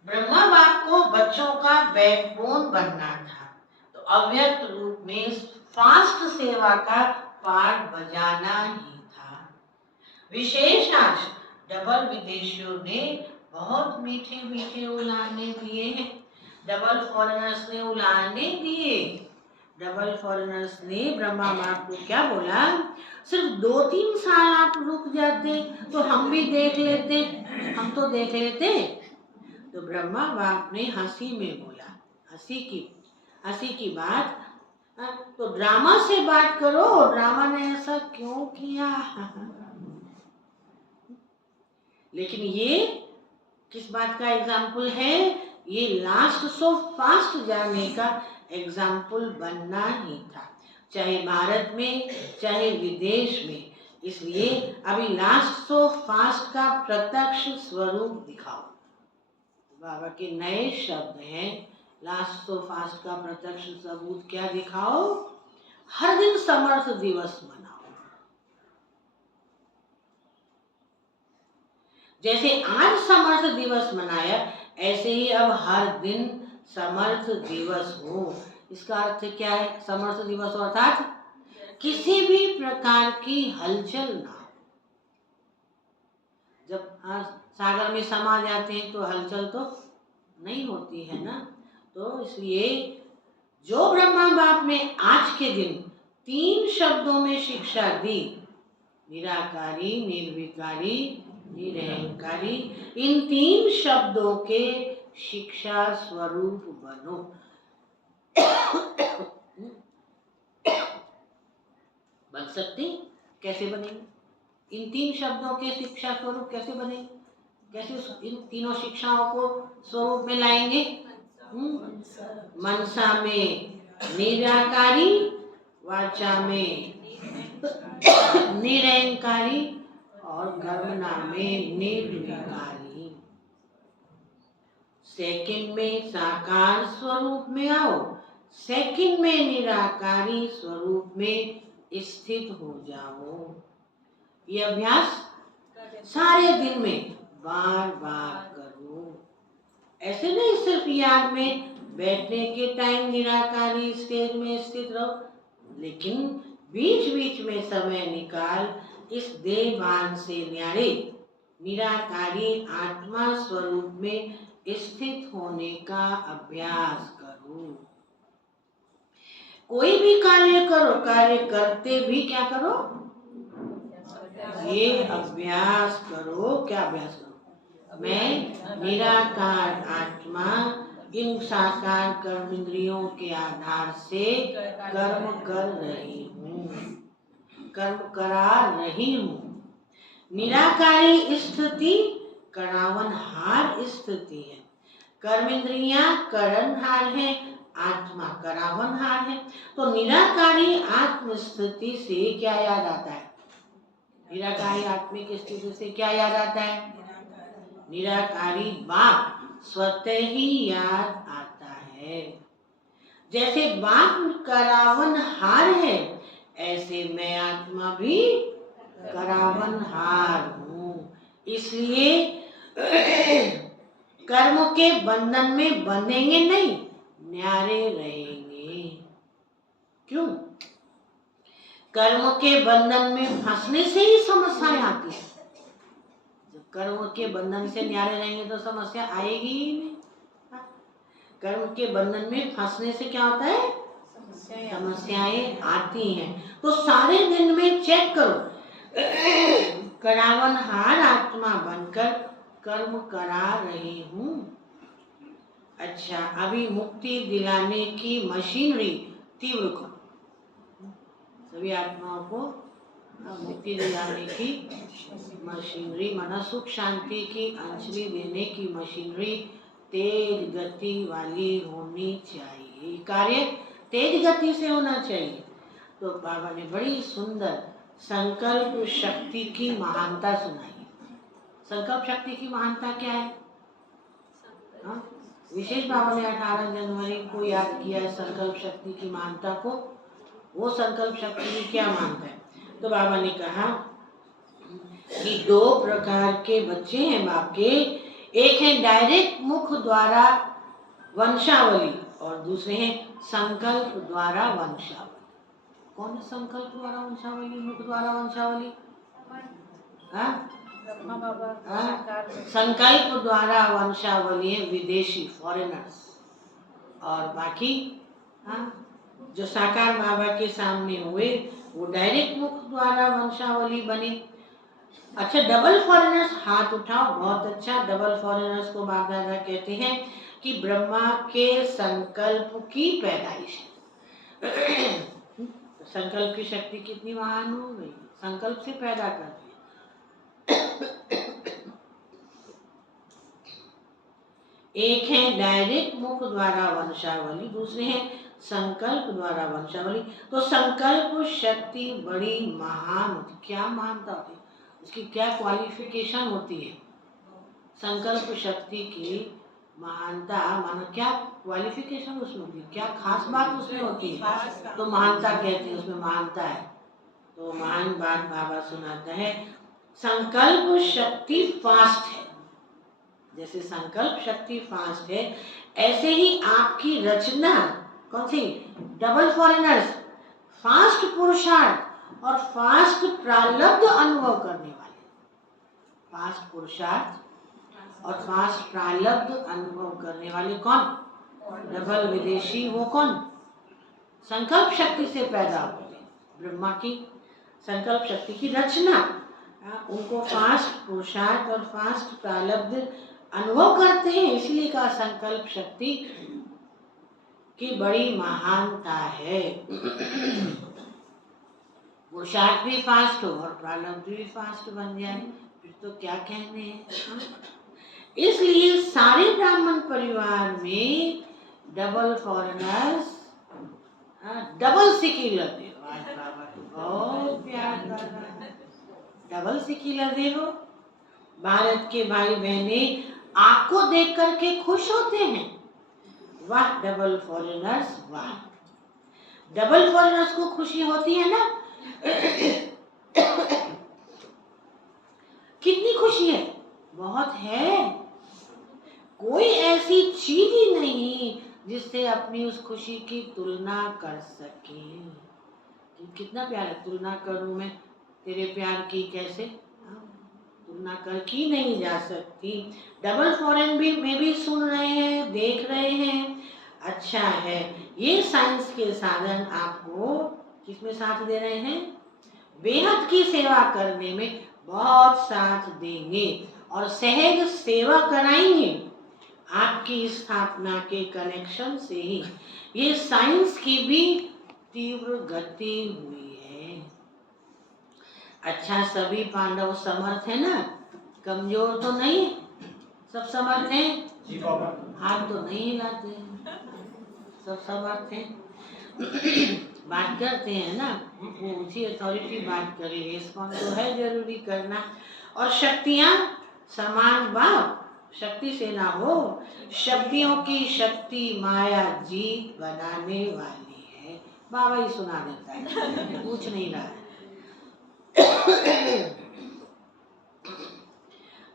ब्रह्मा बाप को बच्चों का बैकबोन बनना था तो अव्यक्त रूप में फास्ट सेवा का पाठ बजाना ही था। विशेष आज डबल विदेशियों ने बहुत मीठे मीठे उलाने दिए हैं। डबल फॉरेनर्स ने उलाने दिए। डबल फॉरेनर्स ने ब्रह्मा बाप को क्या बोला, सिर्फ 2-3 साल आप रुक जाते तो हम भी देख लेते, हम तो देख लेते। तो ब्रह्मा बाप ने हंसी में बोला, हंसी की बात, तो ड्रामा से बात करो, ड्रामा ने ऐसा क्यों किया। लेकिन ये किस बात का एग्जाम्पल है, ये लास्ट सो फास्ट जाने का एग्जाम्पल बनना ही था, चाहे भारत में चाहे विदेश में। इसलिए अभी लास्ट सो फास्ट का प्रत्यक्ष स्वरूप दिखाओ। बाबा के नए शब्द हैं, लास्ट सो फास्ट का प्रत्यक्ष सबूत क्या दिखाओ, हर दिन समर्थ दिवस मनाओ। जैसे आज समर्थ दिवस मनाया ऐसे ही अब हर दिन समर्थ दिवस हो। इसका अर्थ क्या है, समर्थ दिवस अर्थात किसी भी प्रकार की हलचल ना हो। जब सागर में समा जाते हैं तो हलचल तो नहीं होती है ना। तो इसलिए जो ब्रह्मा बाप ने आज के दिन 3 शब्दों में शिक्षा दी, निराकारी, निर्विकारी, निरहंकारी, इन 3 शब्दों के शिक्षा स्वरूप बनो। बन सकते? कैसे बनेंगे? इन 3 शब्दों के शिक्षा स्वरूप कैसे बनेंगे? कैसे इन तीनों शिक्षाओं को स्वरूप में लाएंगे? मनसा में निराकारी, वाचा में निरहंकारी और कर्मणा में निर्विकारी। सेकंड में साकार स्वरूप में आओ, सेकंड में निराकारी स्वरूप में स्थित हो जाओ। ये अभ्यास सारे दिन में बार बार करो। ऐसे नहीं सिर्फ याद में बैठने के टाइम निराकारी स्टेज में स्थित रहो, लेकिन बीच बीच में समय निकाल इस देह भान से न्यारे निराकारी आत्मा स्वरूप में स्थित होने का अभ्यास करो। कोई भी कार्य करो, कार्य करते भी क्या करो, ये अभ्यास करो। क्या अभ्यास करो? मैं निराकार आत्मा इन साकार कर्म इंद्रियों के आधार से कर्म कर रही हूँ, कर्म करा रही हूँ। निराकारी स्थिति करावनहार स्थिति है। कर्म इंद्रियां करणहार है, आत्मा करावनहार है। तो निराकारी आत्म स्थिति से क्या याद आता है? निराकारी आत्मिक स्थिति से क्या याद आता है? निराकारी बाप स्वतः ही याद आता है। जैसे बाप करावनहार है, ऐसे मैं आत्मा भी करावनहार हूँ। इसलिए कर्म के बंधन में बंधेंगे नहीं, न्यारे रहेंगे। क्यों? कर्म के बंधन में फंसने से ही समस्याएं आती है। जब कर्म के बंधन से न्यारे रहेंगे तो समस्या आएगी ही नहीं। कर्म के बंधन में फंसने से क्या होता है? समस्याएं आती हैं। तो सारे दिन में चेक करो, करावनहार आत्मा बनकर कर्म करा रही हूँ। अच्छा, अभी मुक्ति दिलाने की मशीनरी तीव्र करो। सभी आत्माओं को मुक्ति दिलाने की मशीनरी, माना सुख शांति की अंजलि देने की मशीनरी तेज गति वाली होनी चाहिए। कार्य तेज गति से होना चाहिए। तो बाबा ने बड़ी सुंदर संकल्प शक्ति की महानता सुनाई। संकल्प शक्ति की महानता क्या है? हाँ? विशेष बाबा ने 18 जनवरी को याद किया है संकल्प शक्ति की महानता को। वो संकल्प शक्ति की क्या महानता है? तो बाबा ने कहा कि 2 प्रकार के बच्चे हैं बाप के। एक है डायरेक्ट मुख द्वारा वंशावली और दूसरे हैं संकल्प द्वारा वंशावली। कौन है संकल्प द्वारा वंशावली, मुख द्वारा वंशावली? संकल्प द्वारा वंशावली है विदेशी, फॉरेनर्स। और बाकी जो साकार बाबा के सामने हुए वो डायरेक्ट मुख द्वारा वंशावली बने। अच्छा, डबल फॉरेनर्स हाथ उठाओ। बहुत अच्छा। डबल फॉरेनर्स को बाप दादा कहते हैं कि ब्रह्मा के संकल्प की पैदाइश है। संकल्प की शक्ति कितनी महान हो गई, संकल्प से पैदा करती है। एक है डायरेक्ट मुख द्वारा वंशावली, दूसरे हैं संकल्प द्वारा वंशावली। तो संकल्प शक्ति बड़ी महान होती। क्या महानता होती है उसकी, क्या क्वालिफिकेशन होती है? संकल्प शक्ति की महानता माना क्या क्वालिफिकेशन उसमें होती है, क्या खास बात उसमें होती है? तो महानता कहते हैं, उसमें महानता है। तो महान बात बाबा सुनाता है, संकल्प शक्ति फास्ट है। जैसे संकल्प शक्ति फास्ट है, ऐसे ही आपकी रचना कौन सी? डबल फॉरेनर्स, फास्ट पुरुषार्थ और फास्ट प्रारब्ध अनुभव करने वाले। फास्ट पुरुषार्थ और फास्ट प्रारब्ध अनुभव करने वाले कौन? डबल विदेशी। वो कौन? संकल्प शक्ति से पैदा होते हैं। ब्रह्मा की संकल्प शक्ति की रचना, उनको फास्ट पुरुषार्थ और फास्ट प्रारब्ध अनुभव करते हैं। इसलिए कहा संकल्प शक्ति की बड़ी महानता है। पुरुषार्थ भी फास्ट हो और प्रारब्ध भी फास्ट बन जाए, फिर तो क्या कहने हैं। इसलिए सारे ब्राह्मण परिवार में डबल फॉरेनर्स, डबल सिक्युलर दे। बाबा तो बहुत प्यार कर रहा है। डबल सिक्युलर दे हो। भारत के भाई बहने आपको देख करके खुश होते हैं। वाह डबल फॉरेनर्स, वाह। डबल फॉरेनर्स को खुशी होती है ना। बहुत है। कोई ऐसी चीज ही नहीं जिससे अपनी उस खुशी की तुलना कर सके। कितना प्यार है, तुलना करूं मैं तेरे प्यार की कैसे, तुलना कर की नहीं जा सकती। डबल फॉरेन भी में भी सुन रहे हैं, देख रहे हैं, अच्छा है। ये साइंस के साधन आपको किसमें साथ दे रहे हैं, बेहद की सेवा करने में बहुत साथ देंगे और सहज सेवा कराएंगे। आपकी स्थापना के कनेक्शन से ही ये साइंस की भी तीव्र गति हुई है। अच्छा, सभी पांडव समर्थ है ना, कमजोर तो नहीं, सब समर्थ हैं, हाथ तो नहीं हिलाते, सब समर्थ हैं। बात करते हैं ना, वो ऊंची अथॉरिटी बात करे, रिस्पॉन्स तो है जरूरी करना। और शक्तियां समान भाव, शक्ति से ना हो, शक्तियों की शक्ति माया जीत बनाने वाली है। बाबा ही सुना देता है, पूछ नहीं रहा है।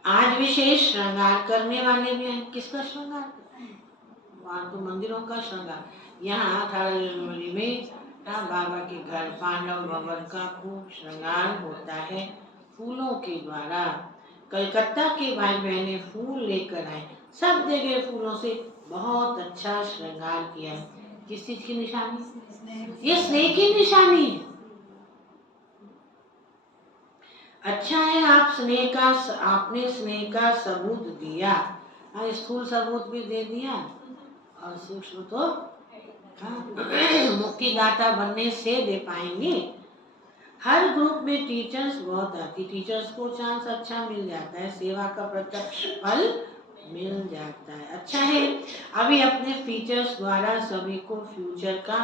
आज विशेष श्रृंगार करने वाले भी हैं। किसका श्रृंगार? वहाँ तो मंदिरों का श्रृंगार। यहाँ 18 जनवरी में बाबा के घर पांडव भवन का खूब श्रृंगार होता है फूलों के द्वारा। कलकत्ता के भाई बहने फूल लेकर आए, सब जगह फूलों से बहुत अच्छा श्रृंगार किया। किस चीज की निशानी? ये स्नेह की निशानी है। अच्छा है, आपने स्नेह का सबूत दिया, स्थूल सबूत भी दे दिया और सूक्ष्म तो मुक्तिदाता बनने से दे पाएंगे। हर ग्रुप में टीचर्स बहुत आती, टीचर्स को चांस अच्छा मिल जाता है, सेवा का प्रत्यक्ष फल मिल जाता है। अच्छा है, अभी अपने फीचर्स द्वारा सभी को फ्यूचर का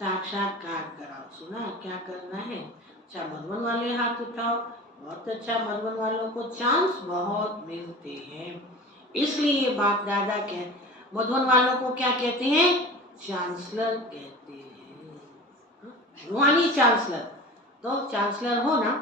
साक्षात्कार कराओ। सुना क्या करना है? अच्छा, मधुबन वाले हाथ उठाओ। बहुत अच्छा, मधुबन वालों को चांस बहुत मिलते हैं, इसलिए बाप दादा के मधुबन वालों को क्या कहते हैं? चांसलर कहते हैं, रूहानी चांसलर। तो चांसलर हो ना।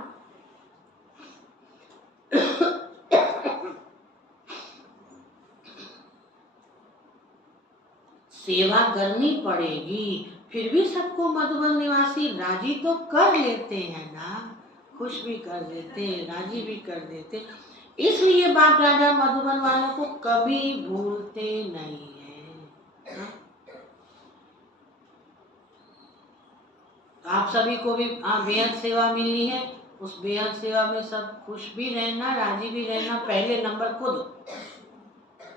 सेवा करनी पड़ेगी, फिर भी सबको मधुबन निवासी राजी तो कर लेते हैं ना, खुश भी कर देते, राजी भी कर देते। इसलिए बाप दादा मधुबन वालों को कभी भूलते नहीं है। आप सभी को भी बेहद सेवा मिली है, उस बेहद सेवा में सब खुश भी रहना, राजी भी रहना, पहले नंबर खुद,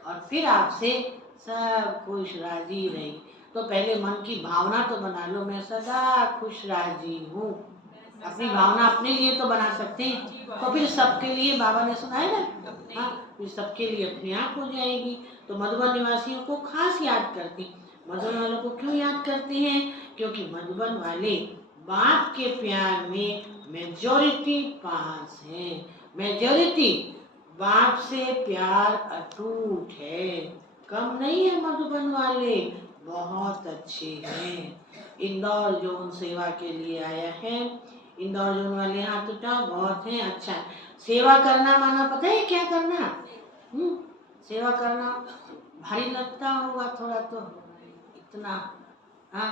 और फिर आपसे सब खुश राजी रही। तो पहले मन की भावना तो बना लो, मैं सदा खुश राजी हूँ। अपनी भावना अपने लिए तो बना सकते हैं, तो फिर सबके लिए बाबा ने सुना है ना, हाँ, फिर सबके लिए अपने आप हो जाएगी। तो मधुबन निवासियों को खास याद करती। मधुबन वालों को क्यों याद करते हैं? क्योंकि मधुबन वाले बाप के प्यार में मेजॉरिटी पास है। मेजॉरिटी बाप से प्यार अटूट है, कम नहीं है। मधुबन वाले बहुत अच्छे हैं। इंदौर जोन सेवा के लिए आया है, इंदौर जोन वाले हाथ उठाओ। बहुत है, अच्छा। सेवा करना माना पता है क्या करना? सेवा करना भारी लगता होगा थोड़ा, तो इतना, हाँ,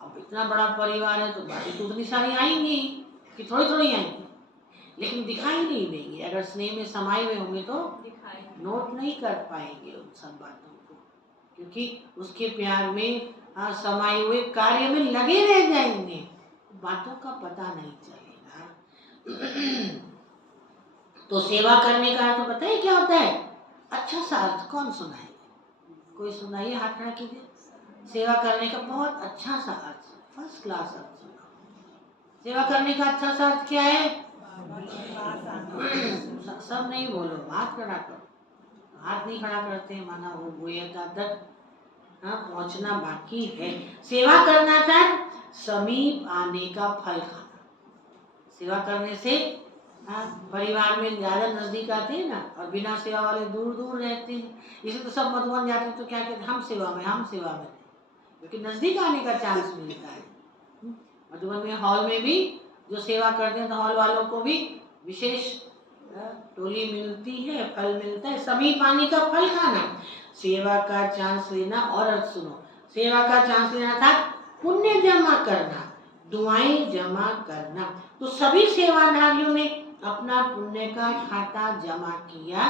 अब इतना बड़ा परिवार है तो बाकी तो उतनी सारी आएंगी कि थोड़ी थोड़ी आएंगी, लेकिन दिखाई नहीं देंगे। अगर स्नेह में समाये हुए होंगे तो नोट नहीं कर पाएंगे उन सब बातों को, क्योंकि उसके प्यार में समाये हुए कार्य में लगे रह जाएंगे, बातों का पता नहीं चलेगा। तो सेवा करने का अर्थ पता है क्या होता है? अच्छा सा अर्थ कौन सुनाए? कोई सुनाइए, हाथ खड़ा कीजिए। सेवा करने का बहुत अच्छा सा अर्थ, फर्स्ट क्लास अर्थ सुना। सेवा करने का अच्छा सा अर्थ क्या है? सब नहीं बोलो, हाथ खड़ा करो। हाथ नहीं खड़ा करते हैं माना वो गोयता तक पहुंचना बाकी है। सेवा करना था समीप आने का फल खाना। सेवा करने से परिवार में ज्यादा नजदीक आते हैं ना, और बिना सेवा वाले दूर दूर रहते हैं। इसलिए तो सब मधुबन जाते हैं तो क्या कहते हैं? हम सेवा में, हम सेवा में, क्योंकि नजदीक आने का चांस मिलता है। मधुबन में हॉल में भी जो सेवा करते हैं तो हॉल वालों को भी विशेष टोली मिलती है, फल मिलता है, सभी पानी का फल खाना, सेवा का चांस लेना। और अर्थ सुनो, सेवा का चांस लेना था पुण्य जमा करना, दुआएं जमा करना। तो सभी सेवाधारियों ने अपना पुण्य का खाता जमा किया।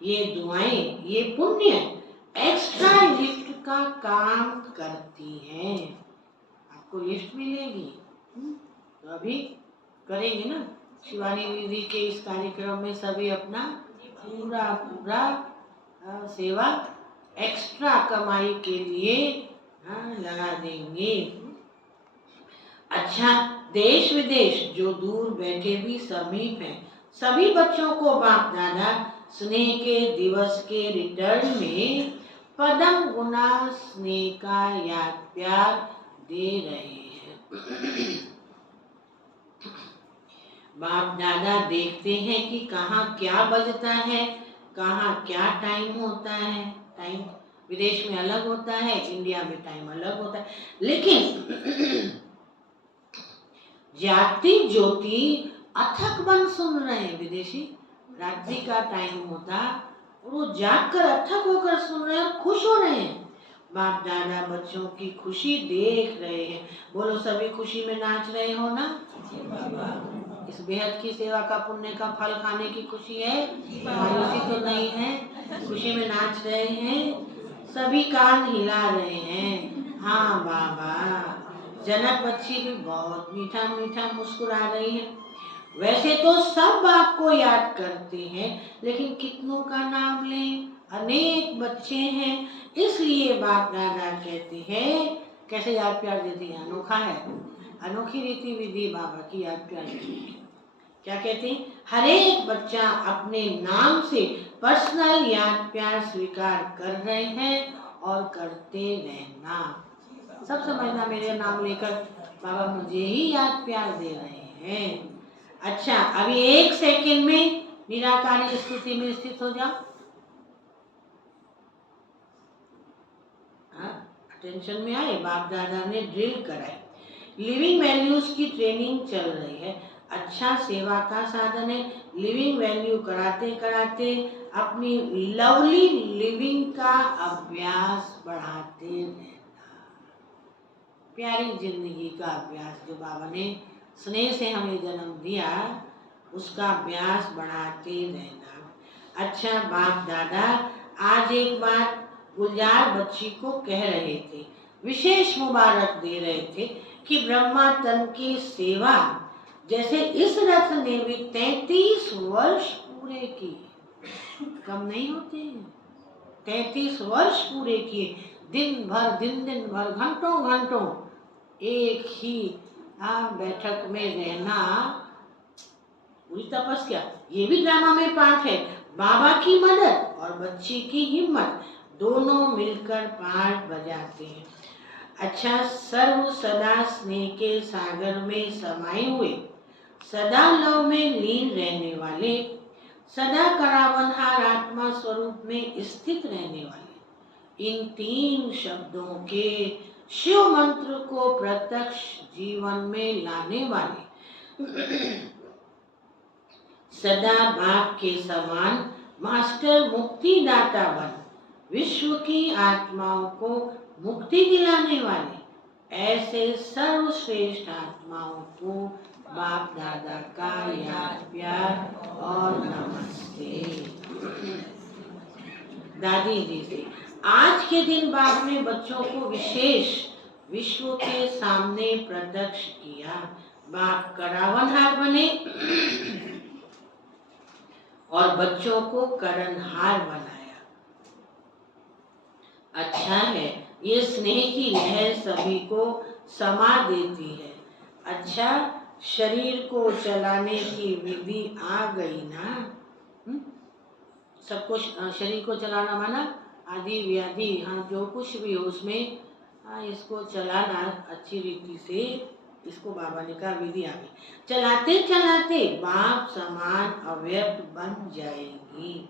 ये दुआएं, ये पुण्य एक्स्ट्रा लिफ्ट का काम करती हैं। आपको लिफ्ट मिलेगी। तो अभी करेंगे ना शिवानी दीदी के इस कार्यक्रम में सभी अपना पूरा सेवा एक्स्ट्रा कमाई के लिए लगा देंगे। अच्छा, देश विदेश जो दूर बैठे भी समीप हैं, सभी बच्चों को बाप दादा स्नेह के दिवस के रिटर्न में पदम गुना स्नेह का याद प्यार दे रहे हैं। बाप दादा देखते हैं कि कहाँ क्या बजता है, कहाँ क्या टाइम होता है। टाइम विदेश में अलग होता है, इंडिया में टाइम अलग होता है, लेकिन जागती ज्योति अथक बन सुन रहे हैं। विदेशी रात्रि का टाइम होता और वो जाग कर अथक होकर सुन रहे हैं और खुश हो रहे हैं। बाप दादा बच्चों की खुशी देख रहे हैं। बोलो, सभी खुशी में नाच रहे हो ना? इस बेहद की सेवा का पुण्य का फल खाने की खुशी है, मायूसी तो नहीं है। खुशी में नाच रहे हैं, सभी कान हिला रहे हैं। हाँ बाबा। जनक बच्ची भी बहुत मीठा मीठा मुस्कुरा रही है। वैसे तो सब बाप को याद करते हैं, लेकिन कितनों का नाम लें? अनेक बच्चे हैं, इसलिए बाप दादा कहते हैं, कैसे याद प्यार देते हैं, अनोखा है। अनोखी रीति विधि बाबा की याद प्यार देती। क्या कहते हैं? हर एक बच्चा अपने नाम से पर्सनल याद प्यार स्वीकार कर रहे हैं और करते रहना। सब समझना, मेरे नाम लेकर बाबा मुझे ही याद प्यार दे रहे हैं। अच्छा, अभी 1 सेकंड में निराकारी स्थिति में स्थित हो जाओ। अटेंशन में आए। बाप दादा ने ड्रिल कराई। लिविंग वैल्यूज की ट्रेनिंग चल रही है। अच्छा सेवा का साधन है। लिविंग वैल्यू कराते कराते अपनी लवली लिविंग का अभ्यास बढ़ाते रहना। प्यारी जिंदगी का अभ्यास जो बाबा ने स्नेह से हमें जन्म दिया, उसका अभ्यास बढ़ाते रहना। अच्छा, बाप दादा आज एक बात गुलजार बच्ची को कह रहे थे, विशेष मुबारक दे रहे थे कि ब्रह्मा तन की सेवा जैसे इस रथ ने भी 33 वर्ष पूरे किए। कम नहीं होते हैं। 33 वर्ष पूरे किए। दिन भर घंटों एक ही बैठक में रहना पूरी तपस्या। ये भी ड्रामा में पाठ है। बाबा की मदद और बच्ची की हिम्मत दोनों मिलकर पाठ बजाते हैं। अच्छा, सर्व सदा स्नेह के सागर में समाये हुए, सदा लव में लीन रहने वाले, सदा करावनहार आत्मा स्वरूप में स्थित रहने वाले, इन 3 शब्दों के शिव मंत्र को प्रत्यक्ष जीवन में लाने वाले, सदा बाप के समान मास्टर मुक्तिदाता बन विश्व की आत्माओं को मुक्ति दिलाने वाले, ऐसे सर्वश्रेष्ठ आत्माओं को बाप दादा का याद प्यार और नमस्ते। दादी जी से आज के दिन बाप ने बच्चों को विशेष विश्व के सामने प्रत्यक्ष किया। बाप करावनहार बने और बच्चों को करणहार बनाया। अच्छा है, ये स्नेह की लहर सभी को समा देती है। अच्छा, शरीर को चलाने की विधि आ गई ना? सबको शरीर को चलाना माना आदि व्याधि, हाँ जो कुछ भी हो उसमें इसको चलाना अच्छी रीति से, इसको बाबा ने कहा विधि आ गई। चलाते चलाते बाप समान अव्यक्त बन जाएगी।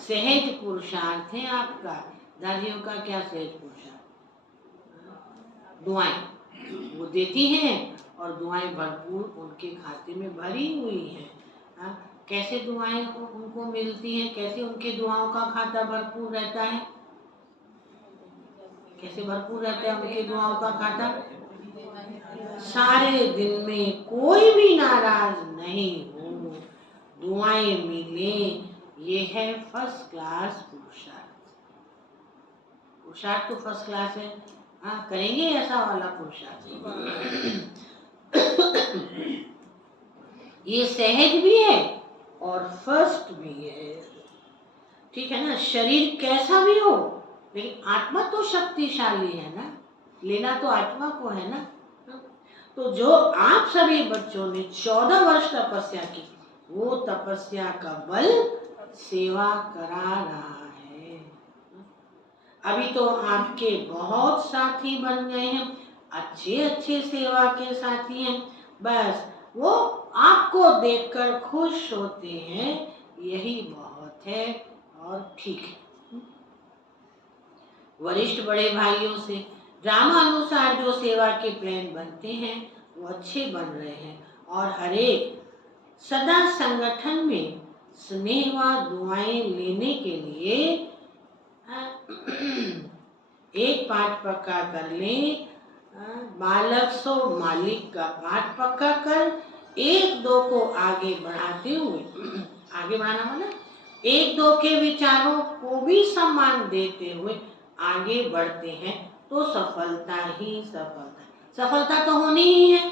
सहज पुरुषार्थ है आपका। दादियों का क्या सहज पुरुषार्थ? दुआएं वो देती हैं और दुआएं भरपूर उनके खाते में भरी हुई हैं। कैसे दुआएं उनको मिलती हैं, कैसे उनकी दुआओं का खाता भरपूर रहता है, कैसे भरपूर रहता है उनकी दुआओं का खाता। सारे दिन में कोई भी नाराज नहीं हो, दुआएं मिले, ये है फर्स्ट क्लास पुरुषार्थ। पुरुषार्थ तो फर्स्ट क्लास है। हाँ, करेंगे ऐसा वाला पुरुषार्थ। ये सहज भी है और फर्स्ट भी है, ठीक है ना। शरीर कैसा भी हो, लेकिन आत्मा तो शक्तिशाली है ना, लेना तो आत्मा को है ना। तो जो आप सभी बच्चों ने 14 वर्ष तपस्या की, वो तपस्या का बल सेवा करा रहा है। अभी तो आपके बहुत साथी बन गए हैं, अच्छे अच्छे सेवा के साथी हैं, बस वो आपको देखकर खुश होते हैं, यही बहुत है और ठीक है। वरिष्ठ बड़े भाइयों से ड्रामानुसार जो सेवा के प्लान बनते हैं वो अच्छे बन रहे हैं, और हरेक सदा संगठन में स्नेह व दुआएं लेने के लिए एक पाठ पक्का कर लें। बालक सो मालिक का पाठ पक्का कर एक दो को आगे बढ़ाते हुए, आगे बढ़ाना मतलब एक दो के विचारों को भी सम्मान देते हुए आगे बढ़ते हैं तो सफलता ही सफलता। सफलता तो होनी ही है,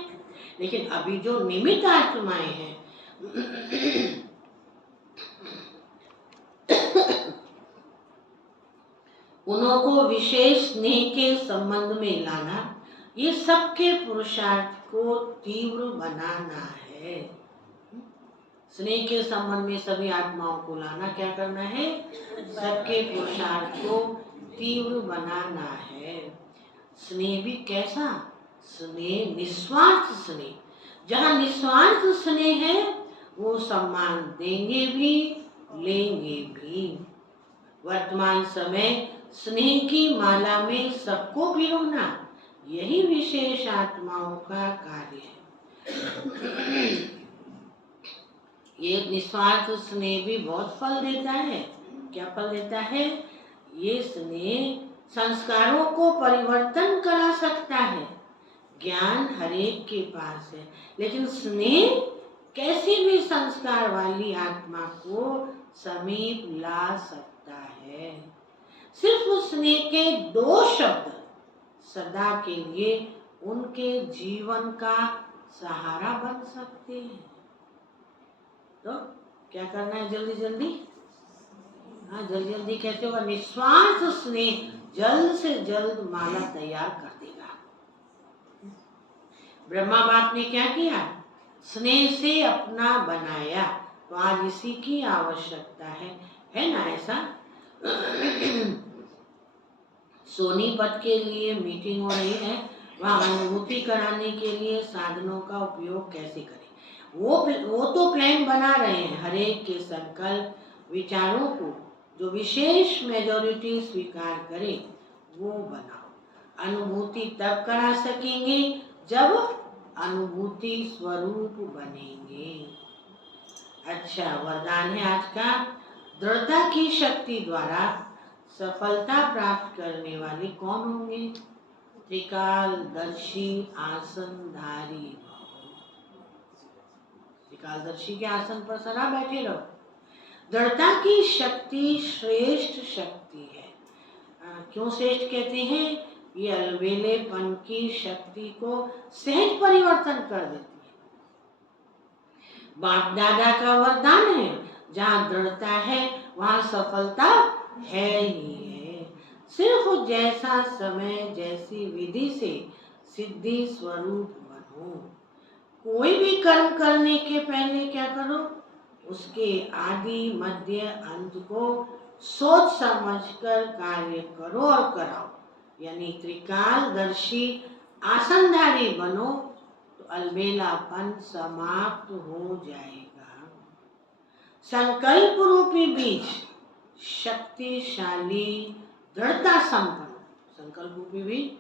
लेकिन अभी जो निमित्त आत्माएं हैं उनको विशेष स्नेह के संबंध में लाना, ये सबके पुरुषार्थ को तीव्र बनाना है। स्नेह के संबंध में सभी आत्माओं को लाना, क्या करना है, सबके पुरुषार्थ को तीव्र बनाना है। स्नेह भी कैसा, स्नेह निस्वार्थ स्नेह। जहाँ निस्वार्थ स्नेह है वो सम्मान देंगे भी लेंगे भी। वर्तमान समय स्नेह की माला में सबको भिगोना, यही विशेष आत्माओं का कार्य है। ये निस्वार्थ स्नेह भी बहुत फल देता है। क्या फल देता है? ये स्नेह संस्कारों को परिवर्तन करा सकता है। ज्ञान हरेक के पास है, लेकिन स्नेह कैसी भी संस्कार वाली आत्मा को समीप ला सकता है। सिर्फ स्नेह के 2 शब्द सदा के लिए उनके जीवन का सहारा बन सकते हैं। तो क्या करना है, जल्दी जल्दी, हाँ जल्दी जल्दी कैसे होगा? निस्वार्थ स्नेह जल्द से जल्द माला तैयार कर देगा। ब्रह्मा बाप ने क्या किया? स्नेह से अपना बनाया, तो आज इसी की आवश्यकता है ना ऐसा। सोनीपत के लिए मीटिंग हो रही है, वहाँ अनुभूति कराने के लिए साधनों का उपयोग कैसे करें, वो तो प्लान बना रहे हैं। हरेक के संकल्प विचारों को जो विशेष मेजॉरिटी स्वीकार करे वो बनाओ। अनुभूति तब करा सकेंगे जब अनुभूति स्वरूप बनेंगे। अच्छा, वरदान है आज का, दृढ़ता की शक्ति द्वारा सफलता प्राप्त करने वाले कौन होंगे? त्रिकालदर्शी आसनधारी भव। त्रिकालदर्शी के आसन पर सदा बैठे रहो। दृढ़ता की शक्ति श्रेष्ठ शक्ति है। क्यों श्रेष्ठ कहते हैं? ये अलबेलेपन की शक्ति को सहज परिवर्तन कर देती है। बाप दादा का वरदान है, जहाँ दृढ़ता है वहाँ सफलता है ही है। सिर्फ जैसा समय जैसी विधि से सिद्धि स्वरूप बनो। कोई भी कर्म करने के पहले क्या करो? उसके आदि मध्य अंत को सोच समझकर कार्य करो और कराओ। यानी त्रिकालदर्शी आसनधारी बनो तो अलबेलापन समाप्त हो जाएगा। संकल्प रूपी बीज शक्तिशाली दृढ़ता संपन्न, संकल्प रूपी बीज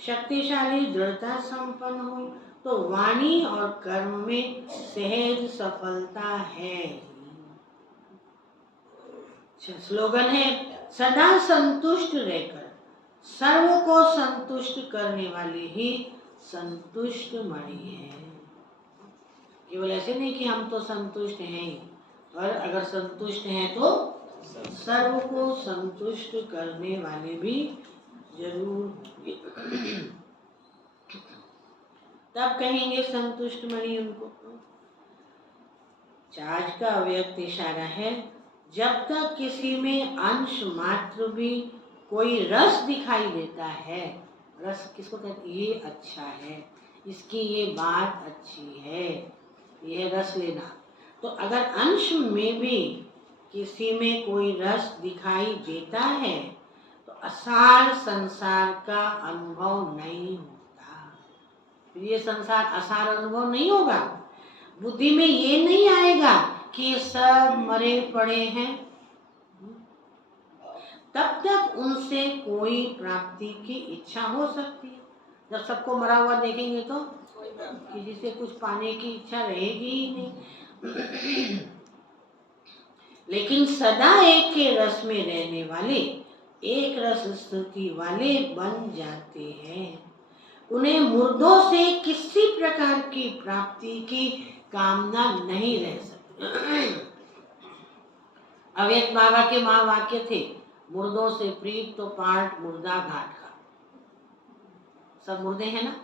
शक्तिशाली दृढ़ता संपन्न हो तो वाणी और कर्म में सहज सफलता है। स्लोगन है, सदा संतुष्ट रहकर सर्व को संतुष्ट करने वाली ही संतुष्ट मणि है। केवल ऐसे नहीं कि हम तो संतुष्ट हैं ही, और अगर संतुष्ट हैं तो सर्व को संतुष्ट करने वाले भी जरूर होंगे। तब कहेंगे संतुष्ट मणि उनको। आज का अव्यक्त इशारा है, जब तक किसी में अंश मात्र भी कोई रस दिखाई देता है, रस किसको कहते, ये अच्छा है, इसकी ये बात अच्छी है, यह रस लेना। तो अगर अंश में भी किसी में कोई रस दिखाई देता है तो असार संसार का अनुभव नहीं होता। ये संसार असार अनुभव नहीं होगा। बुद्धि में ये नहीं आएगा कि ये सब मरे पड़े हैं। तब तक उनसे कोई प्राप्ति की इच्छा हो सकती है। जब सबको मरा हुआ देखेंगे तो किसी से कुछ पाने की इच्छा रहेगी ही नहीं। लेकिन सदा एक के रस में रहने वाले एक रस स्थिति वाले बन जाते हैं। उन्हें मुर्दों से किसी प्रकार की प्राप्ति की कामना नहीं रह सकती। अव्यक्त बाबा के महावाक्य थे, मुर्दों से प्रीत तो पार्ट मुर्दा घाट का। सब मुर्दे हैं ना,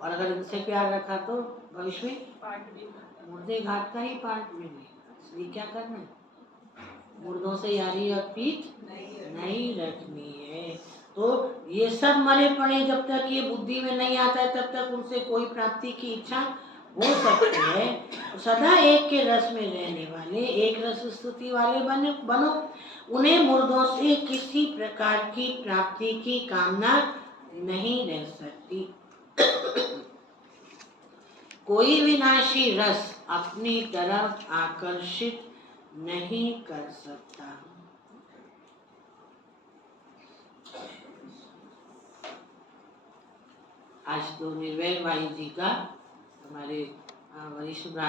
और अगर इनसे प्यार रखा तो भविष्य में मुर्दे घाट का ही पार्ट मिलेगा। इसलिए क्या करना है, मुर्दों से यारी और प्रीत नहीं रखनी है। तो ये सब मरे पड़े जब तक ये बुद्धि में नहीं आता है, तब तक उनसे कोई प्राप्ति की इच्छा हो सकती है। तो सदा एक के रस में रहने वाले एक रस स्थिति वाले बनो। उन्हें मुर्दों से किसी प्रकार की प्राप्ति की कामना नहीं रह सकती। कोई विनाशी रस अपनी तरफ आकर्षित नहीं कर सकता। आज तो निर्वैर भाई जी का, हमारे वरिष्ठ